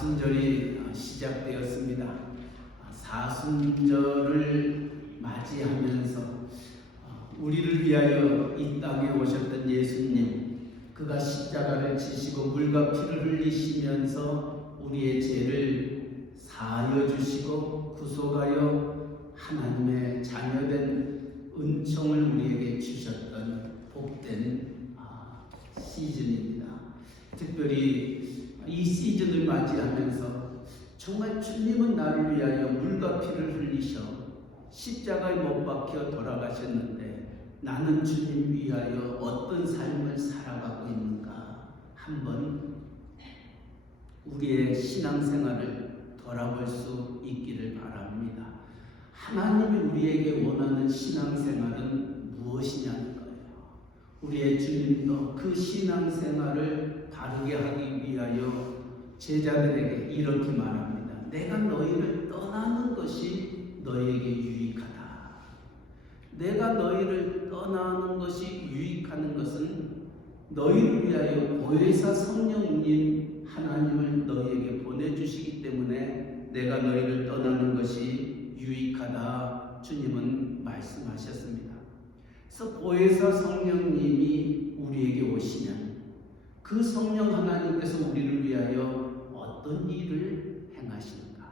사순절이 시작되었습니다. 사순절을 맞이하면서 우리를 위하여 이 땅에 오셨던 예수님, 그가 십자가를 지시고 물과 피를 흘리시면서 우리의 죄를 사하여 주시고 구속하여 하나님의 자녀된 은총을 우리에게 주셨던 복된 시즌입니다. 특별히 이 시즌을 맞이하면서 정말 주님은 나를 위하여 물과 피를 흘리셔 십자가에 못 박혀 돌아가셨는데 나는 주님 위하여 어떤 삶을 살아가고 있는가 한번 우리의 신앙생활을 돌아볼 수 있기를 바랍니다. 하나님이 우리에게 원하는 신앙생활은 무엇이냐는 거예요. 우리의 주님도 그 신앙생활을 바르게 하기 위하여 제자들에게 이렇게 말합니다. 내가 너희를 떠나는 것이 너희에게 유익하다. 내가 너희를 떠나는 것이 유익하는 것은 너희를 위하여 보혜사 성령님 하나님을 너희에게 보내주시기 때문에 내가 너희를 떠나는 것이 유익하다. 주님은 말씀하셨습니다. 그래서 보혜사 성령님이 우리에게 오시면 그 성령 하나님께서 우리를 위하여 어떤 일을 행하시는가?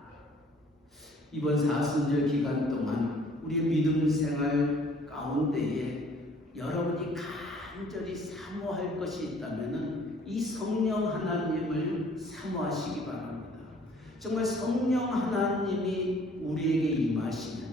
이번 사순절 기간 동안 우리의 믿음 생활 가운데에 여러분이 간절히 사모할 것이 있다면 이 성령 하나님을 사모하시기 바랍니다. 정말 성령 하나님이 우리에게 임하시면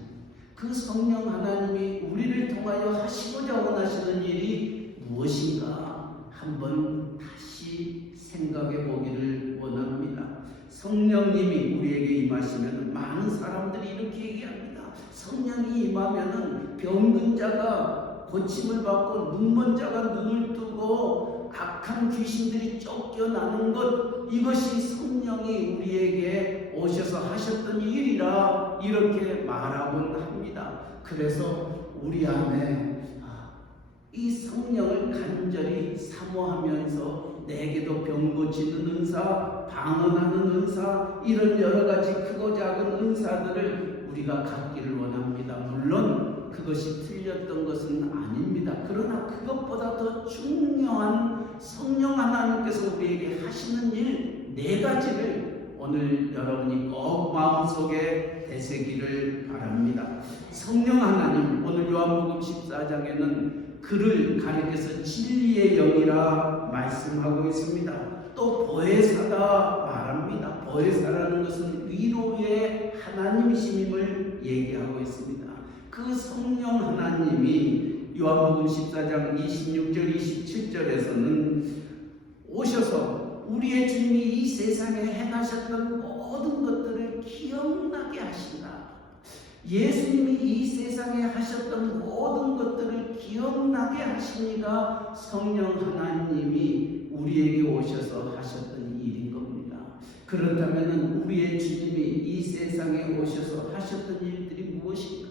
그 성령 하나님이 우리를 통하여 하시고자 원하시는 일이 무엇인가 한번 다시 생각해 보기를 원합니다. 성령님이 우리에게 임하시면 많은 사람들이 이렇게 얘기합니다. 성령이 임하면 병든 자가 고침을 받고 눈먼 자가 눈을 뜨고 악한 귀신들이 쫓겨나는 것, 이것이 성령이 우리에게 오셔서 하셨던 일이라 이렇게 말하곤 합니다. 그래서 우리 안에 이 성령을 간절히 사모하면서 내게도 병 고치는 은사, 방언하는 은사, 이런 여러 가지 크고 작은 은사들을 우리가 갖기를 원합니다. 물론 그것이 틀렸던 것은 아닙니다. 그러나 그것보다 더 중요한 성령 하나님께서 우리에게 하시는 일 네 가지를 오늘 여러분이 꼭 마음속에 되새기를 바랍니다. 성령 하나님, 오늘 요한복음 14장에는 그를 가리켜서 진리의 영이라 말씀하고 있습니다. 또 보혜사다 말합니다. 보혜사라는 것은 위로의 하나님이심을 얘기하고 있습니다. 그 성령 하나님이 요한복음 14장 26절 27절에서는 오셔서 우리의 주님이 이 세상에 행하셨던 모든 것들을 기억나게 하신다. 예수님이 이 세상에 하셨던 모든 것들을 기억나게 하시니까 성령 하나님이 우리에게 오셔서 하셨던 일인 겁니다. 그렇다면 우리의 주님이 이 세상에 오셔서 하셨던 일들이 무엇인가?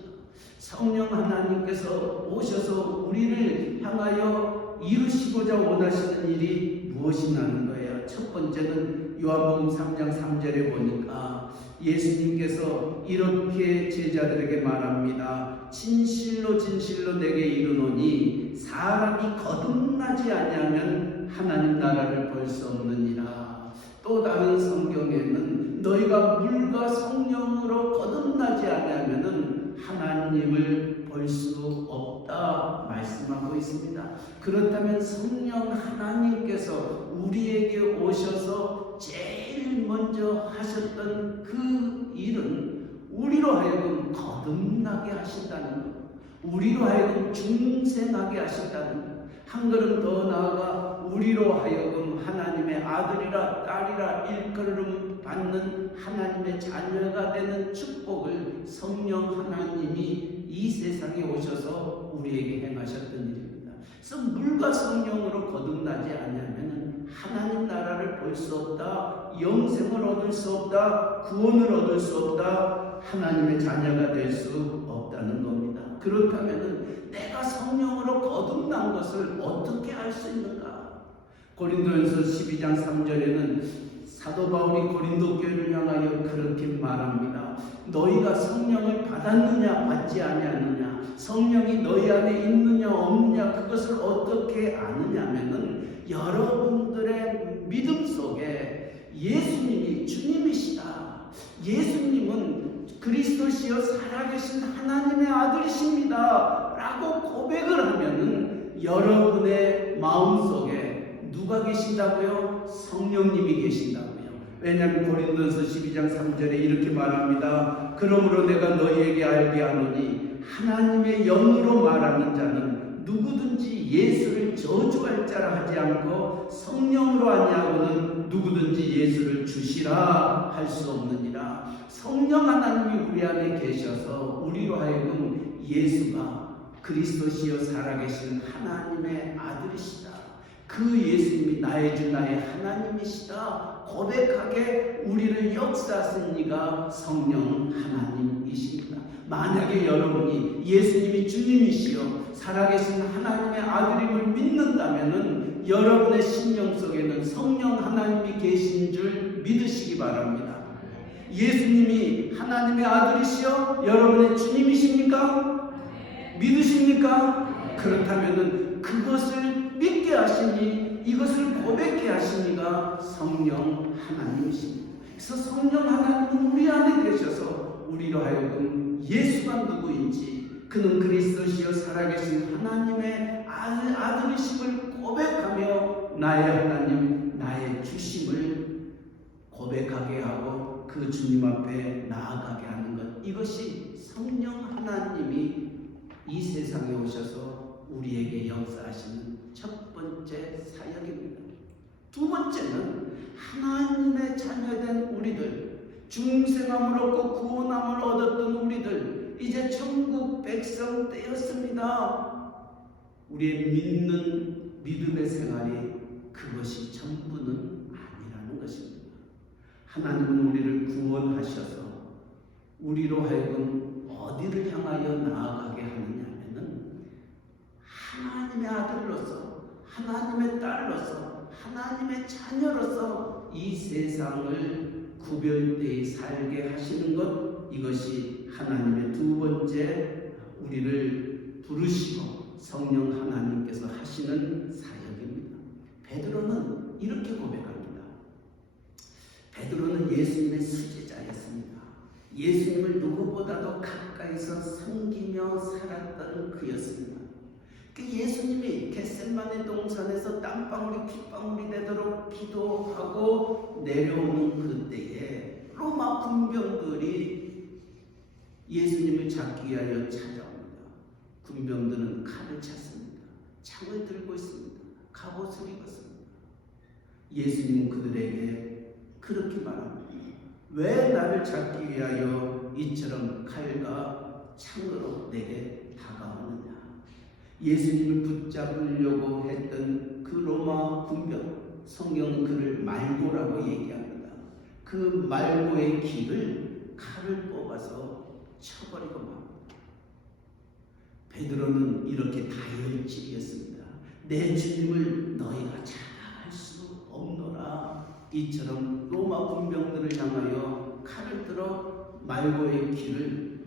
성령 하나님께서 오셔서 우리를 향하여 이루시고자 원하시는 일이 무엇이냐는 거예요. 첫 번째는 요한복음 3장 3절에 보니까 예수님께서 이렇게 제자들에게 말합니다. 진실로 진실로 내게 이르노니 사람이 거듭나지 아니하면 하나님 나라를 볼 수 없느니라. 또 다른 성경에는 너희가 물과 성령으로 거듭나지 아니하면 하나님을 볼 수 없다 말씀하고 있습니다. 그렇다면 성령 하나님께서 우리에게 오셔서 제일 먼저 하셨던 그 일은 우리로 하여금 거듭나게 하신다는 것, 우리로 하여금 중생하게 하신다는 것, 한 걸음 더 나아가 우리로 하여금 하나님의 아들이라 딸이라 일컬음 받는 하나님의 자녀가 되는 축복을 성령 하나님이 이 세상에 오셔서 우리에게 행하셨던 일입니다. 그래서 물과 성령으로 거듭나지 않으면 하나님 나라를 볼 수 없다, 영생을 얻을 수 없다, 구원을 얻을 수 없다, 하나님의 자녀가 될 수 없다는 겁니다. 그렇다면 내가 성령으로 거듭난 것을 어떻게 알 수 있는가? 고린도전서 12장 3절에는 사도 바울이 고린도 교회를 향하여 그렇게 말합니다. 너희가 성령을 받았느냐 받지 아니하느냐, 성령이 너희 안에 있느냐 없느냐, 그것을 어떻게 아느냐면은 여러분들의 믿음 속에 예수님이 주님이시다, 예수님은 그리스도시여 살아계신 하나님의 아들이십니다 라고 고백을 하면은 여러분의 마음속에 누가 계신다고요? 성령님이 계신다고요. 왜냐하면 고린도서 12장 3절에 이렇게 말합니다. 그러므로 내가 너희에게 알게 하노니 하나님의 영으로 말하는 자는 누구든지 예수를 저주할 자라 하지 않고 성령으로 아니하고는 누구든지 예수를 주시라 할 수 없느니라. 성령 하나님이 우리 안에 계셔서 우리로 하여금 예수가 그리스도시여 살아계신 하나님의 아들이시다, 그 예수님이 나의 주 나의 하나님이시다 고백하게 우리를 역사하신 이가 성령 하나님이십니다. 만약에 여러분이 예수님이 주님이시여 살아계신 하나님의 아들임을 믿는다면 여러분의 심령 속에는 성령 하나님이 계신 줄 믿으시기 바랍니다. 예수님이 하나님의 아들이시여 여러분의 주님이십니까? 믿으십니까? 그렇다면 그것을 믿게 하시니, 이것을 고백해 하시니가 성령 하나님이십니다. 그래서 성령 하나님은 우리 안에 계셔서 우리로 하여금 예수가 누구인지, 그는 그리스도시여 살아계신 하나님의 아들이심을 고백하며 나의 하나님, 나의 주심을 고백하게 하고 그 주님 앞에 나아가게 하는 것, 이것이 성령 하나님이 이 세상에 오셔서 우리에게 역사하시는 첫 번째 사역입니다. 두 번째는 하나님의 자녀된 우리들, 중생함을 얻고 구원함을 얻었던 우리들, 이제 천국 백성 되었습니다. 우리의 믿는 믿음의 생활이 그것이 전부는 아니라는 것입니다. 하나님은 우리를 구원하셔서 우리로 하여금 어디를 향하여 나아가게 하느냐면은 하나님의 아들로서, 하나님의 딸로서, 하나님의 자녀로서 이 세상을 구별되이 살게 하시는 것, 이것이 하나님의 두 번째 우리를 부르시고 성령 하나님께서 하시는 사역입니다. 베드로는 이렇게 고백합니다. 베드로는 예수님의 수제자였습니다. 예수님을 누구보다도 가까이서 섬기며 살았던 그였습니다. 예수님이 겟세마네 동산에서 땀방울이 핏방울이 되도록 기도하고 내려오는 그때에 로마 군병들이 예수님을 잡기 위하여 찾아옵니다. 군병들은 칼을 찾습니다. 창을 들고 있습니다. 갑옷을 입었습니다. 예수님은 그들에게 그렇게 말합니다. 왜 나를 잡기 위하여 이처럼 칼과 창으로 내게 다가오느냐. 예수님을 붙잡으려고 했던 그 로마 군병, 성경은 그를 말고라고 얘기합니다. 그 말고의 길을 칼을 뽑아서 쳐버리고 맙니다. 베드로는 이렇게 다혈질이었습니다. 내 주님을 너희가 자랑할 수 없노라. 이처럼 로마 군병들을 향하여 칼을 들어 말고의 길을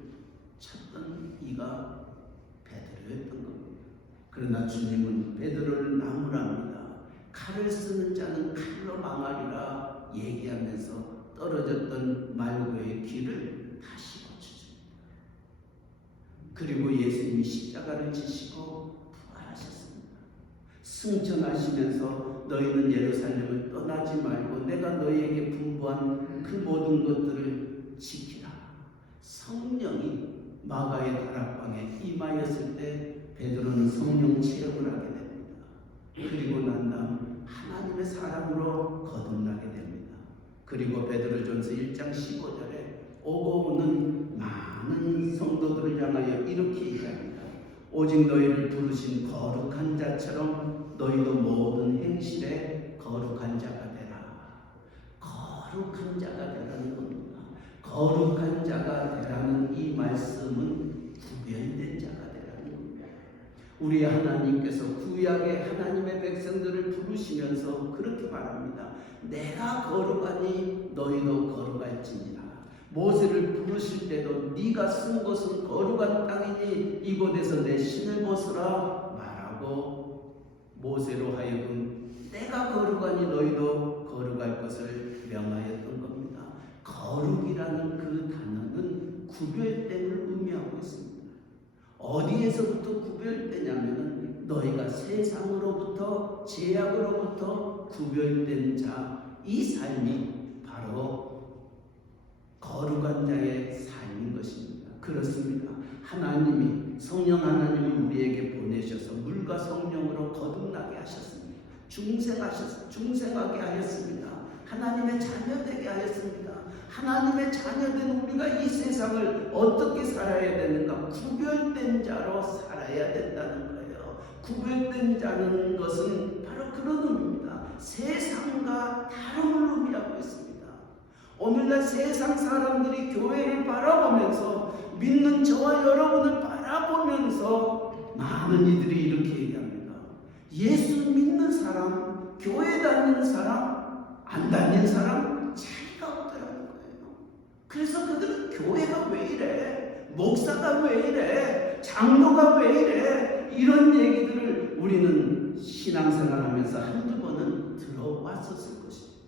쳤던 이가 베드로였던 겁니다. 그러나 주님은 베드로를 나무랍니다. 칼을 쓰는 자는 칼로 망하리라 얘기하면서 떨어졌던 말고의 길을 다시 고쳐줍니다. 그리고 예수님이 십자가를 지시고 부활하셨습니다. 승천하시면서 너희는 예루살렘을 떠나지 말고 내가 너희에게 분부한 그 모든 것들을 지키라. 성령이 마가의 다락방에 임하였을 때 베드로는 성령 체험을 하게 됩니다. 그리고 난 다음 하나님의 사랑으로 거듭나게 됩니다. 그리고 베드로전서 1장 15절에 오고 오는 많은 성도들을 향하여 이렇게 얘기합니다. 오직 너희를 부르신 거룩한 자처럼 너희도 모든 행실에 거룩한 자가 되라. 거룩한 자가 되라는 겁니다. 거룩한 자가 되라는 이 말씀은 구별된 자가 되라는 겁니다. 우리 하나님께서 구약의 하나님의 백성들을 부르시면서 그렇게 말합니다. 내가 거룩하니 너희도 거룩할지니라. 모세를 부르실 때도 네가 쓴 곳은 거룩한 땅이니 이곳에서 내 신을 벗으라 말하고 모세로 하여금 내가 거룩하니 너희도 거룩할 것을 명하였던 겁니다. 거룩이라는 그 단어는 구별됨을 의미하고 있습니다. 어디에서부터 구별되냐면은 너희가 세상으로부터 죄악으로부터 구별된 자, 이 삶이 바로 거룩한 자의 삶인 것입니다. 그렇습니다. 하나님이 성령 하나님을 우리에게 보내셔서 물과 성령으로 거듭나게 하셨습니다. 중생하게 하였습니다. 하나님의 자녀되게 하였습니다. 하나님의 자녀된 우리가 이 세상을 어떻게 살아야 되는가? 구별된 자로 살아야 된다는 거예요. 구별된 자는 것은 바로 그런 의미입니다. 세상과 다름을 의미하고 있습니다. 오늘날 세상 사람들이 교회를 바라보면서 믿는 저와 여러분을 바라보면서 많은 이들이 이렇게 얘기합니다. 예수 믿는 사람, 교회 다니는 사람, 안 다니는 사람 차이가 없더라는 거예요. 그래서 그들은 교회가 왜 이래? 목사가 왜 이래? 장로가 왜 이래? 이런 얘기들을 우리는 신앙생활하면서 한두 번은 들어왔었을 것입니다.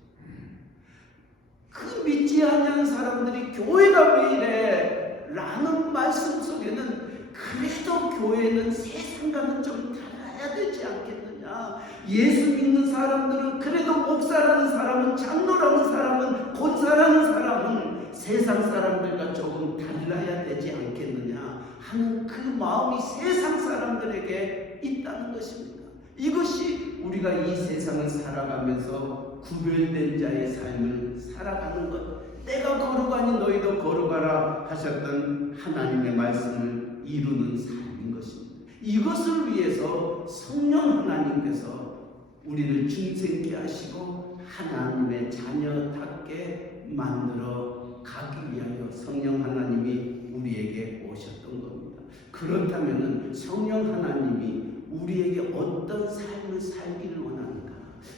그 믿지 않는 사람들이 교회가 왜 이래? 라는 말씀 속에는 그래도 교회는 세상과는 좀 달라야 되지 않겠느냐? 예수 믿는 사람들은 그래도 목사라는 사람은, 장로라는 사람은, 권사라는 사람은 세상 사람들과 조금 달라야 되지 않겠느냐 하는 그 마음이 세상 사람들에게 있다는 것입니다. 이것이 우리가 이 세상을 살아가면서 구별된 자의 삶을 살아가는 것, 내가 거룩하니 너희도 거룩하라 하셨던 하나님의 말씀을 이루는 삶인 것입니다. 이것을 위해서 성령 하나님께서 우리를 중생케 하시고 하나님의 자녀답게 만들어 가기 위하여 성령 하나님이 우리에게 오셨던 겁니다. 그렇다면 성령 하나님이 우리에게 어떤 삶을 살기를 원하는가?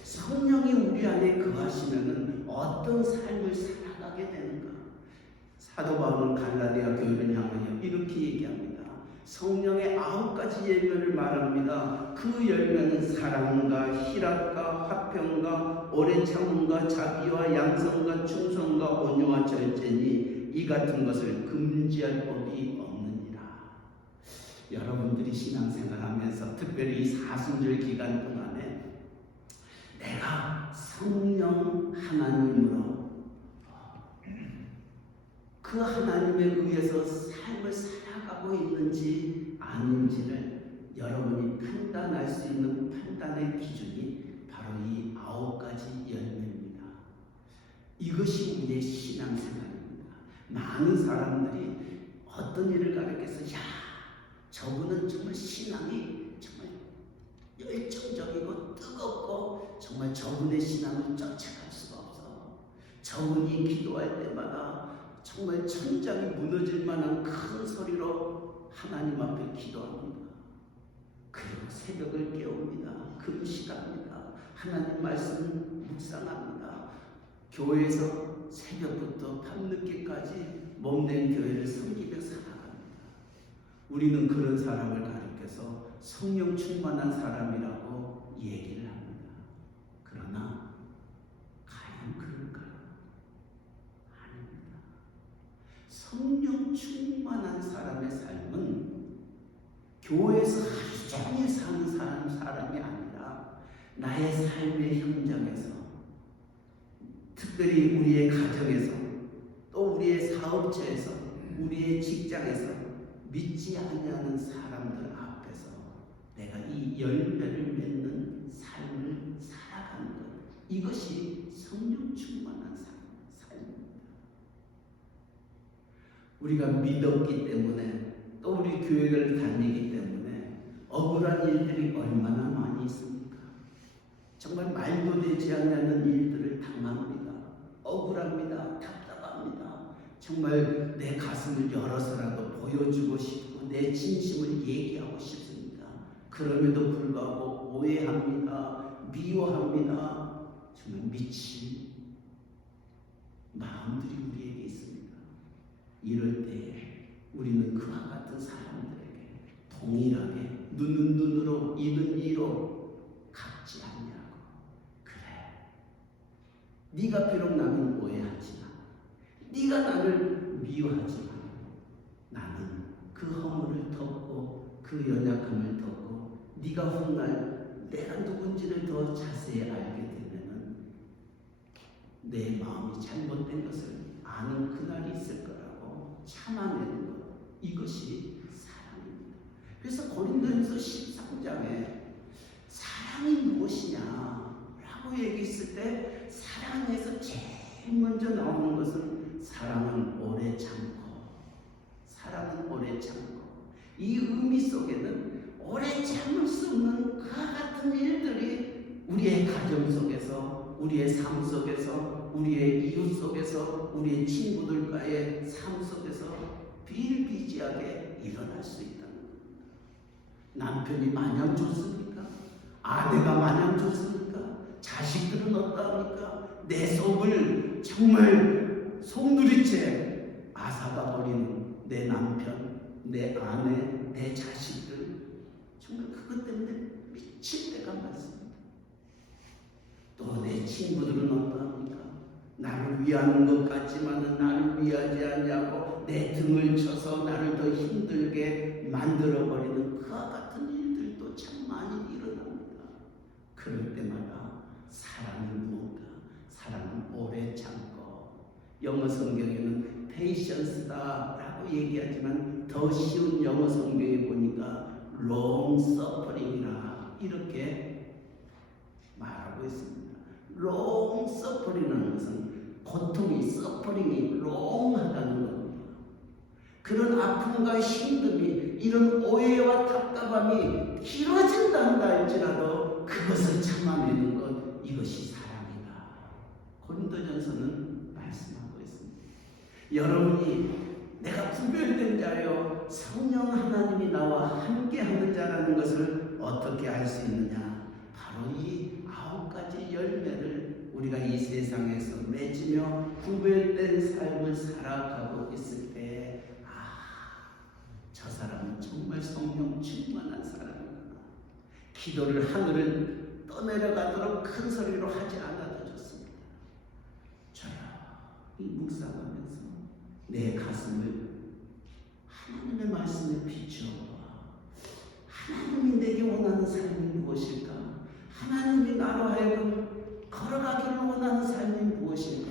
성령이 우리 안에 거하시면 어떤 삶을 살아가게 되는가? 사도 바울은 갈라디아 교회를 향하여 이렇게 얘기합니다. 성령의 9가지 열매를 말합니다. 그 열매는 사랑과 희락과 화평과 오래 참음과 자비와 양성과 충성과 온유와 절제니 이 같은 것을 금지할 법이 없느니라. 여러분들이 신앙생활하면서 특별히 이 사순절 기간 동안에 내가 성령 하나님으로 그 하나님에 의해서 삶을 살아가고 있는지 아닌지를 여러분이 판단할 수 있는 판단의 기준이 바로 이 9가지 열매입니다. 이것이 우리의 신앙생활입니다. 많은 사람들이 어떤 일을 가르쳐서 저분은 정말 신앙이 정말 열정적이고 뜨겁고 정말 저분의 신앙을 쫓아갈 수가 없어. 저분이 기도할 때마다 정말 천장이 무너질 만한 큰 소리로 하나님 앞에 기도합니다. 그리고 새벽을 깨웁니다. 금식합니다. 하나님 말씀 묵상합니다. 교회에서 새벽부터 밤늦게까지 몸된 교회를 섬기며 살아갑니다. 우리는 그런 사람을 가리켜서 성령 충만한 사람이라고 얘기를 합니다. 그러나 과연 그럴까요? 아닙니다. 성령 충만한 사람의 삶은 교회에서 하루 종일 사는 사람이 아니라 나의 삶의 현장에서, 특별히 우리의 가정에서, 또 우리의 사업처에서, 우리의 직장에서 믿지 아니하는 사람들 앞에서 내가 이 열매를 맺는 삶을 살아가는 것, 이것이 성령 충만한 삶입니다. 우리가 믿었기 때문에, 또 우리 교회를 다니기 때문에 억울한 일들이 얼마나 많이 있습니까? 정말 말도 되지 않는 일들을 당합니다. 억울합니다. 답답합니다. 정말 내 가슴을 열어서라도 보여주고 싶고 내 진심을 얘기하고 싶습니다. 그럼에도 불구하고 오해합니다. 미워합니다. 정말 미친 마음들이 우리에게 있습니다. 이럴 때 우리는 그와 같은 사람들에게 동일하게 눈은 눈으로 이는 이로 갚지 않냐고. 그래, 네가 비록 나를 오해하지만, 네가 나를 미워하지만, 나는 그 허물을 덮고 그 연약함을 덮고 네가 훗날 내가 누군지를 더 자세히 알게 되면은 내 마음이 잘못된 것을 아는 그날이 있을 거라고 참아내는 것, 이것이 사랑입니다. 그래서 고린도전서 13장에 사랑이 무엇이냐라고 얘기했을 때 사랑에서 제일 먼저 나오는 것은 사랑은 오래 참고, 사랑은 오래 참고, 이 의미 속에는 오래 참을 수 없는 그와 같은 일들이 우리의 가정 속에서, 우리의 삶 속에서, 우리의 이웃 속에서, 우리의 친구들과의 삶 속에서 비일비재하게 일어날 수 있다는 겁니다. 남편이 마냥 좋습니까? 아내가 마냥 좋습니까? 자식들은 어떠합니까? 내 속을 정말 송두리째 앗아가 버리는 내 남편, 내 아내, 내 자식들, 정말 그것 때문에 미칠 때가 많습니다. 또 내 친구들은 어떠합니까? 나를 위하는 것 같지만은 나를 위하지 않냐고 내 등을 쳐서 나를 더 힘들게 만들어버리는 그와 같은 일들도 참 많이 일어납니다. 그럴 때마다 사랑은 무엇인가? 사랑은 오래 참고, 영어 성경에는 patience다라고 얘기하지만 더 쉬운 영어 성경에 보니까 long suffering이라 이렇게 말하고 있습니다. long suffering이라는 것은 고통이, suffering이 long하다는 겁니다. 그런 아픔과 힘듦이, 이런 오해와 답답함이 길어진단다 할지라도 그것을 참아내는 것, 이것이 사랑이다. 고린도전서는 말씀하고 있습니다. 여러분이 내가 구별된 자요 성령 하나님이 나와 함께하는 자라는 것을 어떻게 알 수 있느냐? 바로 이 9가지 열매를 우리가 이 세상에서 맺으며 구별된 삶을 살아가고 있을 때, 저 사람은 정말 성령 충만한 사람이구나. 기도를 하늘을 떠내려가도록 큰 소리로 하지 않아도 좋습니다. 조용히 묵상하면서 내 가슴을 하나님의 말씀에 비추어봐. 하나님이 내게 원하는 삶이 무엇일까? 하나님이 나로 하여금 걸어가기를 원하는 삶이 무엇일까?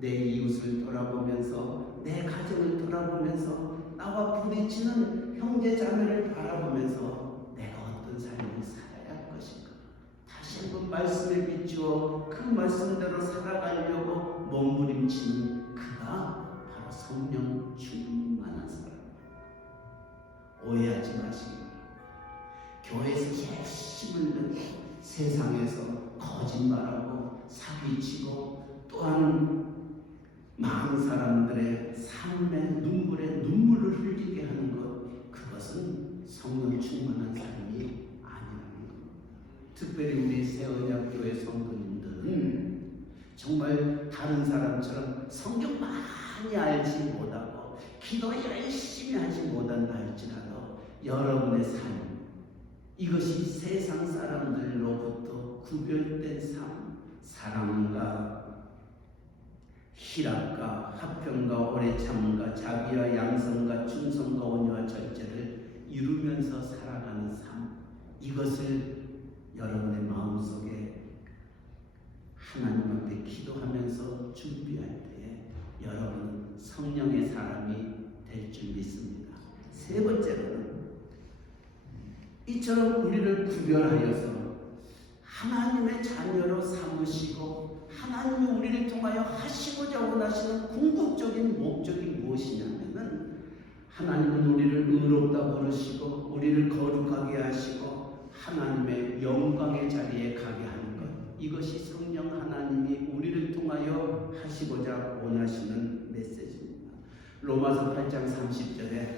내 이웃을 돌아보면서, 내 가정을 돌아보면서, 나와 부딪히는 형제 자매를 바라보면서 내가 어떤 삶을 살아야 할 것인가? 다시 한번 말씀에 비추어 그 말씀대로 살아가려고 몸부림치는 그가 바로 성령 충만한 사람. 오해하지 마시기 바랍니다. 교회에서 열심을 내고 세상에서 거짓말하고 사기치고 또한 많은 사람들의 삶의 눈물을 흘리게 하는 것, 그것은 성령 충만한 삶이 아니라는 것. 특별히 우리 새언약교회 성도님들은 정말 다른 사람처럼 성경 많이 알지 못하고 기도 열심히 하지 못한다 할지라도 여러분의 삶, 이것이 세상 사람들로부터 구별된 삶, 사랑과 희락과 화평과 오래 참음과 자비와 양성과 충성과 온유와 절제를 이루면서 살아가는 삶, 이것을 여러분의 마음속에 하나님 앞에 기도하면서 준비할 때에 여러분은 성령의 사람이 될 줄 믿습니다. 세 번째로는 이처럼 우리를 구별하여서 하나님의 자녀로 삼으시고 하나님이 우리를 통하여 하시고자 원하시는 궁극적인 목적이 무엇이냐면은, 하나님은 우리를 의롭다 부르시고 우리를 거룩하게 하시고 하나님의 영광의 자리에 가게 하는 것, 이것이 성령 하나님이 우리를 통하여 하시고자 원하시는 메시지입니다. 로마서 8장 30절에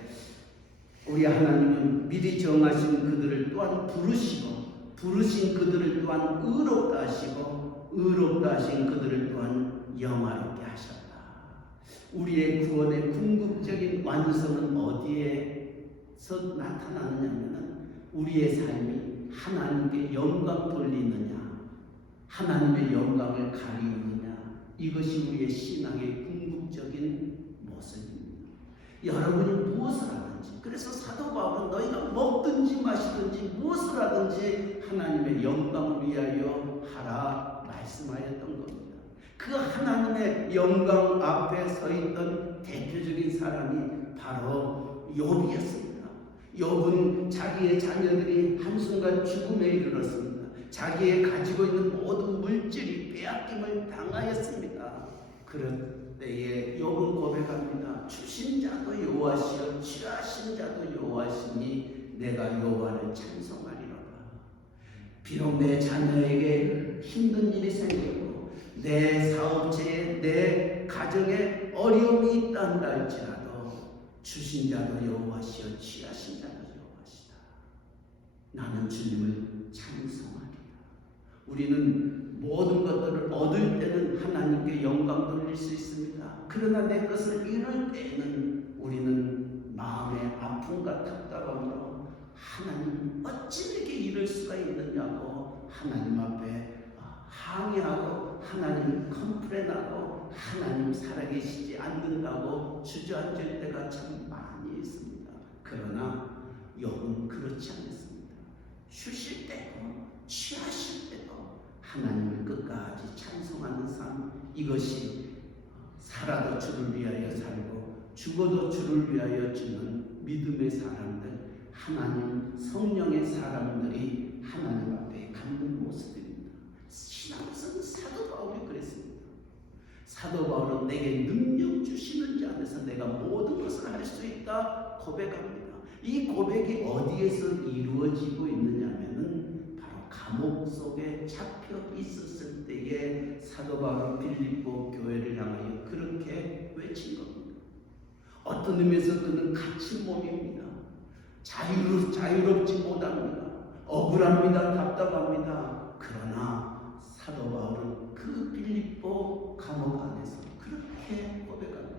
우리 하나님은 미리 정하신 그들을 또한 부르신 그들을 또한 의롭다 하시고 의롭다 하신 그들을 또한 영화롭게 하셨다. 우리의 구원의 궁극적인 완성은 어디에서 나타나느냐면 우리의 삶이 하나님께 영광 돌리느냐, 하나님의 영광을 가리우느냐, 이것이 우리의 신앙의 궁극적인 모습입니다. 여러분이 무엇을 하든지, 그래서 사도 바울은 너희가 먹든지 마시든지 무엇을 하든지 하나님의 영광을 위하여 하라 말씀하였던 겁니다. 그 하나님의 영광 앞에 서 있던 대표적인 사람이 바로 욥이었습니다. 욥은 자기의 자녀들이 한순간 죽음에 이르렀습니다. 자기의 가지고 있는 모든 물질이 빼앗김을 당하였습니다. 그럴 때에 욥은 고백합니다. 주신 자도 여호와시여 취하신 자도 여호와시니 내가 여호와를 찬송하리로다. 비록 내 자녀에게 힘든 일이 생기고 내 사업체에 내 가정에 어려움이 있다 한다 할지라도 주신 자도 여호와시여 취하신 자도 여호와시다. 나는 주님을 찬송하리라. 우리는 모든 것들을 얻을 때는 하나님께 영광 돌릴 수 있습니다. 그러나 내 것을 잃을 때에는 우리는 마음의 아픔과 답답함으로 하나님 어찌 내게 이럴 수가 있느냐고 하나님 앞에 항의하고 하나님 컴플레인하고 하나님 살아계시지 않는다고 주저앉을 때가 참 많이 있습니다. 그러나 욥은 그렇지 않습니다. 쉬실 때도 취하실 때도 하나님을 끝까지 찬송하는 삶, 이것이 살아도 주를 위하여 살고 죽어도 주를 위하여 주는 믿음의 사람들, 하나님 성령의 사람들이 하나님 앞에 갖는 모습입니다. 신앙에서는 사도 바울이 그랬습니다. 사도 바울은 내게 능력 주시는 자 안에서 내가 모든 것을 할 수 있다 고백합니다. 이 고백이 어디에서 이루어지고 있느냐면은 바로 감옥 속에 잡혀 있었을 때에 사도 바울은 빌립보 교회를 향하여 그렇게 외친 겁니다. 어떤 의미에서 그는 갇힌 몸입니다. 자유롭지 못합니다. 억울합니다. 답답합니다. 그러나 사도 바울은 그 빌립보 감옥 안에서 그렇게 고백합니다.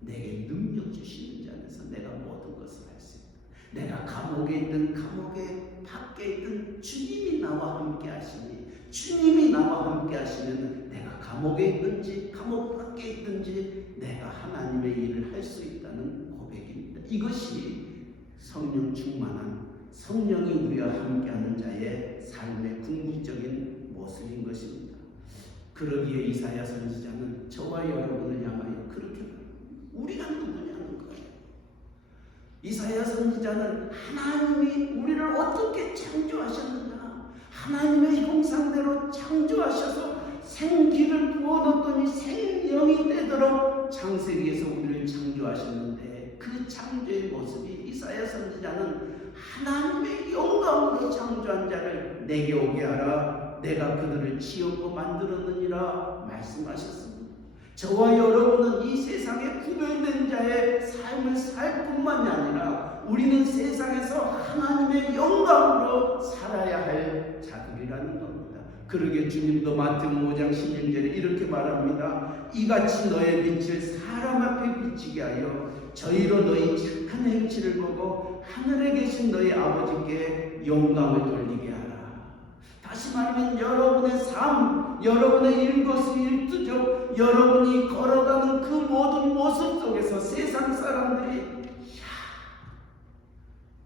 내게 능력 주시는 자 안에서 내가 모든 것을 할 수 있다. 내가 감옥에 있든 감옥에 밖에 있든 주님이 나와 함께 하시니, 주님이 나와 함께 하시면 내가 감옥에 있든지 감옥 밖에 있든지 내가 하나님의 일을 할 수 있다는 고백입니다. 이것이 성령 충만한, 성령이 우리와 함께하는 자의 삶의 궁극적인 모습인 것입니다. 그러기에 이사야 선지자는 저와 여러분을 향하여 그렇게 말합니다. 우리가 누구냐는 거예요. 이사야 선지자는 하나님이 우리를 어떻게 창조하셨느냐, 하나님의 형상대로 창조하셔서 생기를 부어놓더니 생명이 되도록 창세기에서 우리를 창조하셨는데, 그 창조의 모습이 이사야 선지자는 하나님의 영광으로 창조한 자를 내게 오게 하라, 내가 그들을 지었고 만들었느니라 말씀하셨습니다. 저와 여러분은 이 세상에 구별된 자의 삶을 살 뿐만이 아니라 우리는 세상에서 하나님의 영광으로 살아야 할 자들이라는 겁니다. 그러게 주님도 마태복음 5장 16절에 이렇게 말합니다. 이같이 너의 빛을 사람 앞에 비치게 하여 저희로 너희 착한 행치를 보고 하늘에 계신 너희 아버지께 영광을 돌리게 하라. 다시 말하면 여러분의 삶, 여러분의 일거수일투족, 여러분이 걸어가는 그 모든 모습 속에서 세상 사람들이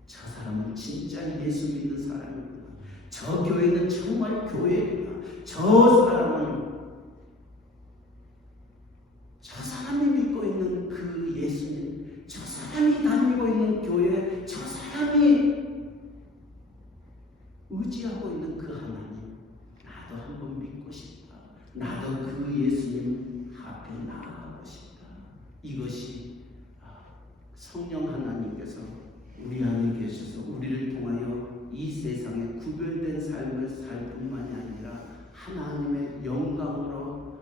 저 사람은 진짜 예수 믿는 사람입니다. 저 교회는 정말 교회입니다. 저 사람이 믿고 있는 그 예수님, 저 사람이 다니고 있는 교회, 저 사람이 의지하고 있는 그 하나님, 나도 한번 믿고 싶다. 나도 그 예수님 앞에 나아가고 싶다. 이것이 성령 하나님께서 우리 안에 계셔서 우리를 통하여 이 세상에 구별된 삶을 살 뿐만이 아니라 하나님의 영광으로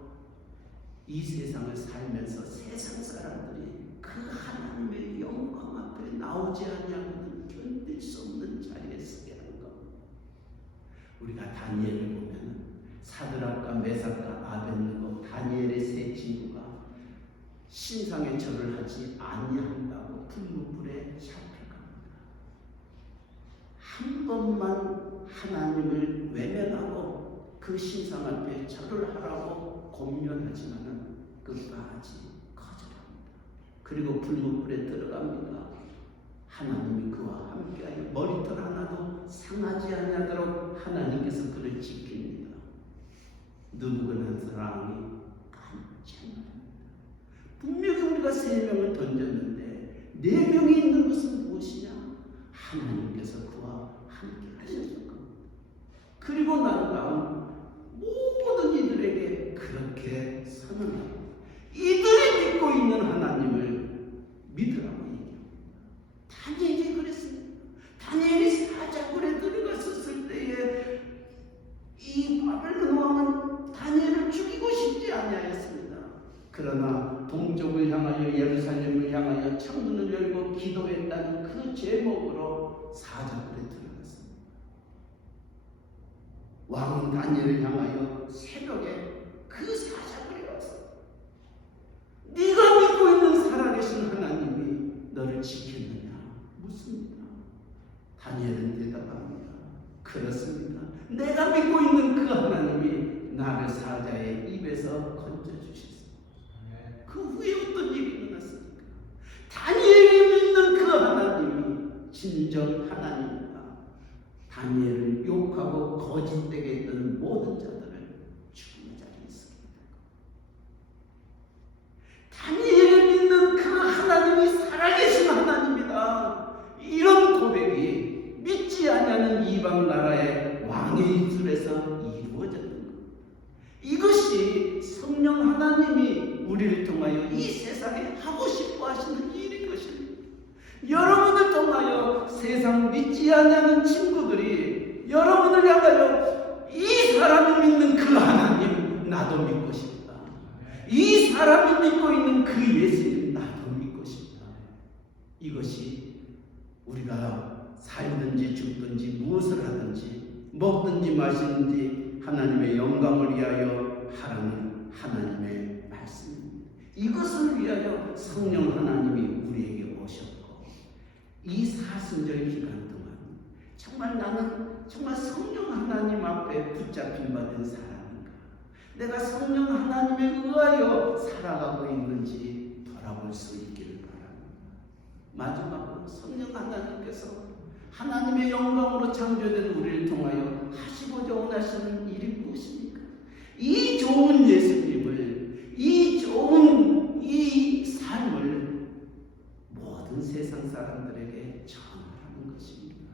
이 세상을 살면서 세상 사람들이 그 하나님의 영광 앞에 나오지 아니하고는 견딜 수 없는 자리에 서게 하는 겁니다. 우리가 다니엘을 보면 사드락과 메삭과 아벳느고 다니엘의 세 친구가 신상의 절을 하지 아니한다고 불문불에 잡혀갑니다. 한 번만 하나님을 외면하고 그 신상 앞에 절을 하라고 권면하지만은 끝까지 거절합니다. 그리고 불문불에 들어갑니다. 하나님이 그와 함께하여 머리털 하나도 상하지 아니하도록 하나님께서 그를 지킵니다. 느부갓네살왕이 깜짝 놀랍니다. 분명히 우리가 3명을 던졌는데 4명이 있는 것은 무엇이냐? 하나님께서 그와 함께 하셨을 겁니다. 그리고 난 다음 모든 이들에게 그렇게 선언합니다. 이들이 믿고 있는 하나님을 믿으라고 얘기합니다. 다니엘이 그랬습니다. 다니엘이 사자굴에 들어갔었을 때에 이 바벨론 왕은 다니엘을 죽이고 싶지 아니하였습니다. 그러나 동쪽을 향하여 예루살렘을 향하여 창문을 열고 기도했다는 그 제목으로 사자굴에 들어갔습니다. 왕은 다니엘을 향하여 새벽에 그 사자굴에 와서 네가 믿고 있는 살아계신 하나님이 너를 지켰느냐 묻습니다. 다니엘은 대답합니다. 그렇습니다. 내가 믿고 있는 그 하나님이 나를 사자의 입에서 건져주셨습니다. 그 후에 어떤 일이 일어났습니까? 다니엘이 믿는 그 하나님이 진정 하나님입니다. 다니엘을 욕하고 거짓되게 했던 모든 자들을 죽음의 자리에 있습니다. 다니엘이 믿는 그 하나님이 살아계신 하나님이다. 이런 고백이 믿지 아니하는 이방 나라의 왕의 입술에서 이루어졌던 겁니다. 이것이 성령 하나님이 우리를 통하여 이 세상에 하고 싶어 하시는 일인 것입니다. 여러분을 통하여 세상 믿지 않는 친구들이 여러분을 향하여 이 사람이 믿는 그 하나님 나도 믿고 싶다. 이 사람이 믿고 있는 그 예수님 나도 믿고 싶다. 이것이 우리가 살든지 죽든지 무엇을 하든지 먹든지 마시든지 하나님의 영광을 위하여 하라는 하나님의 말씀입니다. 이것을 위하여 성령 하나님이 우리에게 오셨고 이 사순절 기간 동안 정말 나는 정말 성령 하나님 앞에 붙잡힌 바 된 사람인가? 내가 성령 하나님에 의하여 살아가고 있는지 돌아볼 수 있기를 바랍니다. 마지막으로 성령 하나님께서 하나님의 영광으로 창조된 우리를 통하여 하시고자 원하시는 일이 무엇입니까? 이 좋은 예수님을, 이 좋은 이 삶을 모든 세상 사람들에게 전하는 것입니다.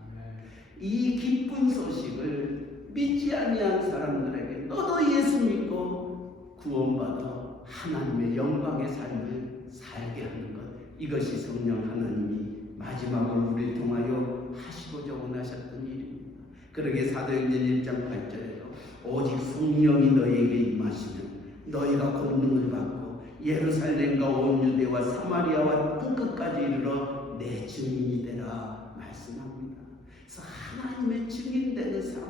이 기쁜 소식을 믿지 아니한 사람들에게 너도 예수 믿고 구원받아 하나님의 영광의 삶을 살게 하는 것, 이것이 성령 하나님이 마지막으로 우리를 통하여 하시고자 원하셨던 일입니다. 그러게 사도행전 1장 8절에도 오직 성령이 너희에게 임하시면 너희가 권능을 받고 예루살렘과 온 유대와 사마리아와 땅끝까지 이르러 내 증인이 되라 말씀합니다. 그래서 하나님의 증인되는 삶,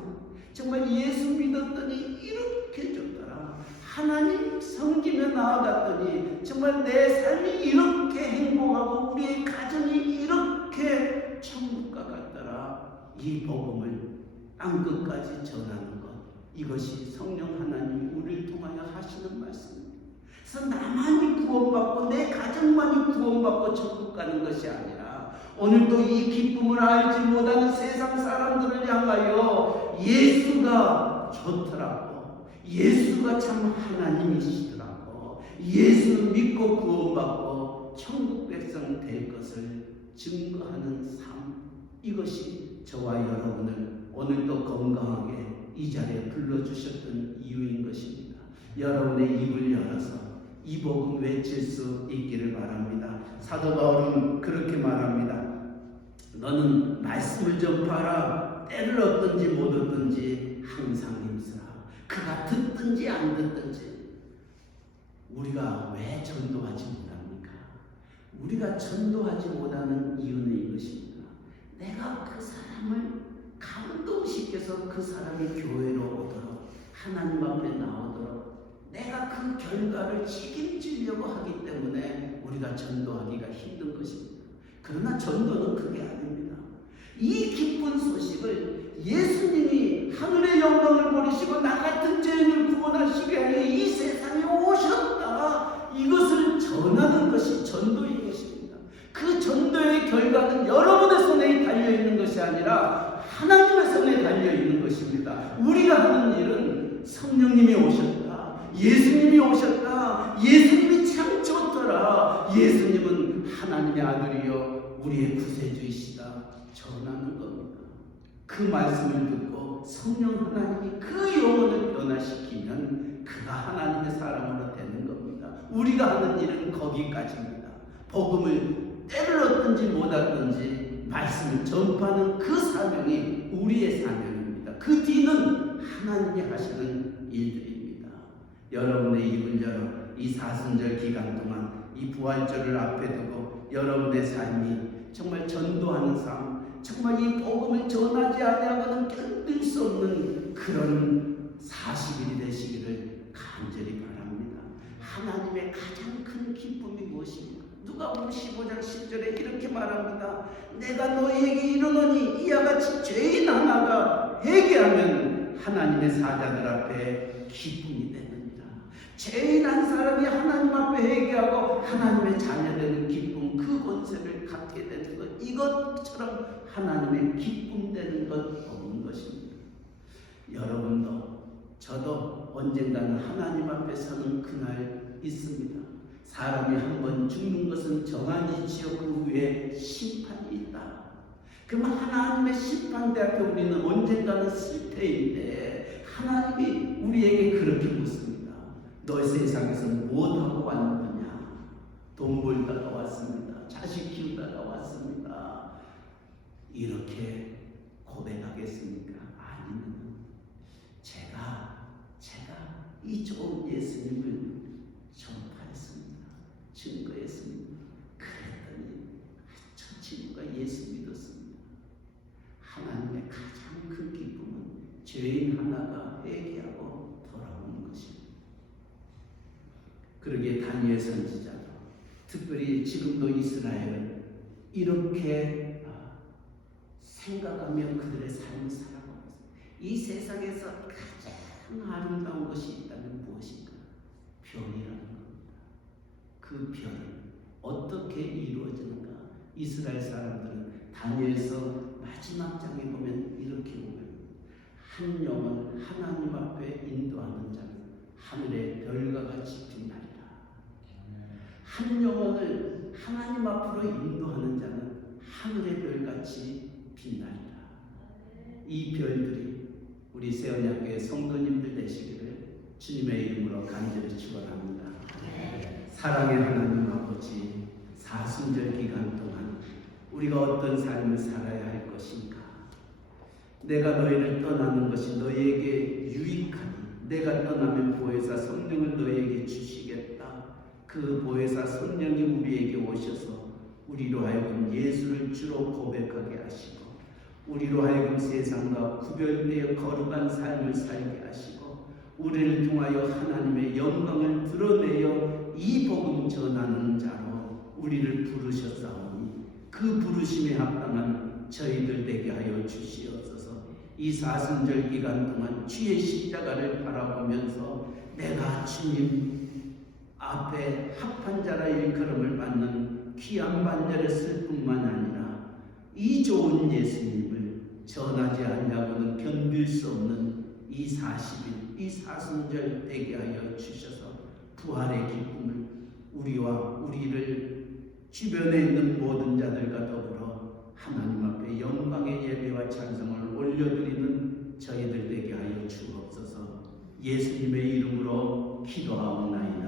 정말 예수 믿었더니 이렇게 좋더라. 하나님 섬기며 나아갔더니 정말 내 삶이 이렇게 행복하고 우리의 가정이 이렇게 천국과 같더라. 이 복음을 땅끝까지 전하는 것, 이것이 성령 하나님이 우리를 통하여 하시는 말씀입니다. 그래서 나만이 구원받고 내 가정만이 구원받고 천국 가는 것이 아니라 오늘도 이 기쁨을 알지 못하는 세상 사람들을 향하여 예수가 좋더라고, 예수가 참 하나님이시더라고, 예수 믿고 구원받고 천국 백성 될 것을 증거하는 삶, 이것이 저와 여러분을 오늘도 건강하게 이 자리에 불러주셨던 이유인 것입니다. 여러분의 입을 열어서 이 복음 외칠 수 있기를 바랍니다. 사도 바울은 그렇게 말합니다. 너는 말씀을 전파하라. 때를 얻든지 못 얻든지 항상 힘쓰라. 그가 듣든지 안 듣든지. 우리가 왜 전도하지 못합니까? 우리가 전도하지 못하는 이유는 이것입니다. 내가 그 사람을 감동시켜서 그 사람이 교회로 오도록, 하나님 앞에 나오도록 내가 그 결과를 책임지려고 하기 때문에 우리가 전도하기가 힘든 것입니다. 그러나 전도는 그게 아닙니다. 이 기쁜 소식을 예수님이 하늘의 영광을 버리시고 나 같은 죄인을 구원하시기 위해 이 세상에 오셨다, 이것을 전하는 것이 전도인 것입니다. 그 전도의 결과는 여러분의 손에 달려있는 것이 아니라 하나님의 손에 달려있는 것입니다. 우리가 하는 일은 성령님이 오셨다, 예수님이 오셨다, 예수님이 참 좋더라, 예수님은 하나님의 아들이요 우리의 구세주이시다 전하는 겁니다. 그 말씀을 듣고 성령 하나님이 그 영혼을 변화시키면 그가 하나님의 사람으로 되는 겁니다. 우리가 하는 일은 거기까지입니다. 복음을 때를 얻든지 못 얻든지 말씀을 전파하는 그 사명이 우리의 사명입니다. 그 뒤는 하나님이 하시는 일들입니다. 여러분의 입을 열어 이 사순절 기간 동안 이 부활절을 앞에 두고 여러분의 삶이 정말 전도하는 삶, 정말 이 복음을 전하지 아니하고는 견딜 수 없는 그런 40일이 되시기를 간절히 바랍니다. 하나님의 가장 큰 기쁨이 무엇입니까? 누가복음 15장 10절에 이렇게 말합니다. 내가 너희에게 이르노니 이와 같이 죄인 하나가 회개하면 하나님의 사자들 앞에 기쁨이 됩니다. 죄인 한 사람이 하나님 앞에 회개하고 하나님의 자녀되는 기쁨, 그 권세를 갖게 되는 것, 이것처럼 하나님의 기쁨 되는 것 없는 것입니다. 여러분도 저도 언젠가는 하나님 앞에 서는 그날 있습니다. 사람이 한 번 죽는 것은 정한 이치요 그 후에 심판이 있다. 그러면 하나님의 심판대 앞에 우리는 언젠가는 실패인데 하나님이 우리에게 그렇게 묻습니다. 너 세상에서 무엇하고 왔느냐? 돈 벌다가 왔습니다. 자식 키우다가 왔습니다. 이렇게 고백하겠습니까? 아니면 제가 이 좋은 예수님을 전파했습니다. 증거했습니다. 그랬더니 저 친구가 예수 믿었습니다. 하나님의 가장 큰 기쁨은 죄인 하나가 회개하고 돌아오는 것입니다. 그러기에 다니엘 선지자도 특별히 지금도 이스라엘은 이렇게 생각하며 그들의 삶을 살아가고 있습니다. 이 세상에서 가장 아름다운 것이 있다면 무엇인가? 별이라는 겁니다. 그 별은 어떻게 이루어지는가? 이스라엘 사람들은 다니엘서 마지막 장에 보면 이렇게 보면 한 영혼 하나님 앞에 인도하는 자는 하늘의 별과 같이 빛나리라. 한 영혼을 하나님 앞으로 인도하는 자는 하늘의 별같이 빛나리라. 이 별들이 우리 세언약교회 성도님들 되시기를 주님의 이름으로 간절히 축원합니다. 사랑의 하나님 아버지, 사순절 기간 동안 우리가 어떤 삶을 살아야 할 것인가? 내가 너희를 떠나는 것이 너희에게 유익하니 내가 떠나면 보혜사 성령을 너희에게 주시겠다. 그 보혜사 성령이 우리에게 오셔서 우리로 하여금 예수를 주로 고백하게 하시고 우리로 하여금 세상과 구별되어 거룩한 삶을 살게 하시고 우리를 통하여 하나님의 영광을 드러내어 이 복음 전하는 자로 우리를 부르셨사오니 그 부르심에 합당한 저희들 되게 하여 주시옵소서. 이 사순절 기간 동안 주의 십자가를 바라보면서 내가 주님 앞에 합한 자라 일컬음을 받는 귀한 반절을 쓸 뿐만 아니라 이 좋은 예수님을 전하지 않냐고는 견딜 수 없는 이 40일, 이 사순절 되게 하여 주셔서 부활의 기쁨을 우리와 우리를 주변에 있는 모든 자들과 더불어 하나님 앞에 영광의 예배와 찬송을 올려드리는 저희들 되게 하여 주옵소서. 예수님의 이름으로 기도하옵나이다.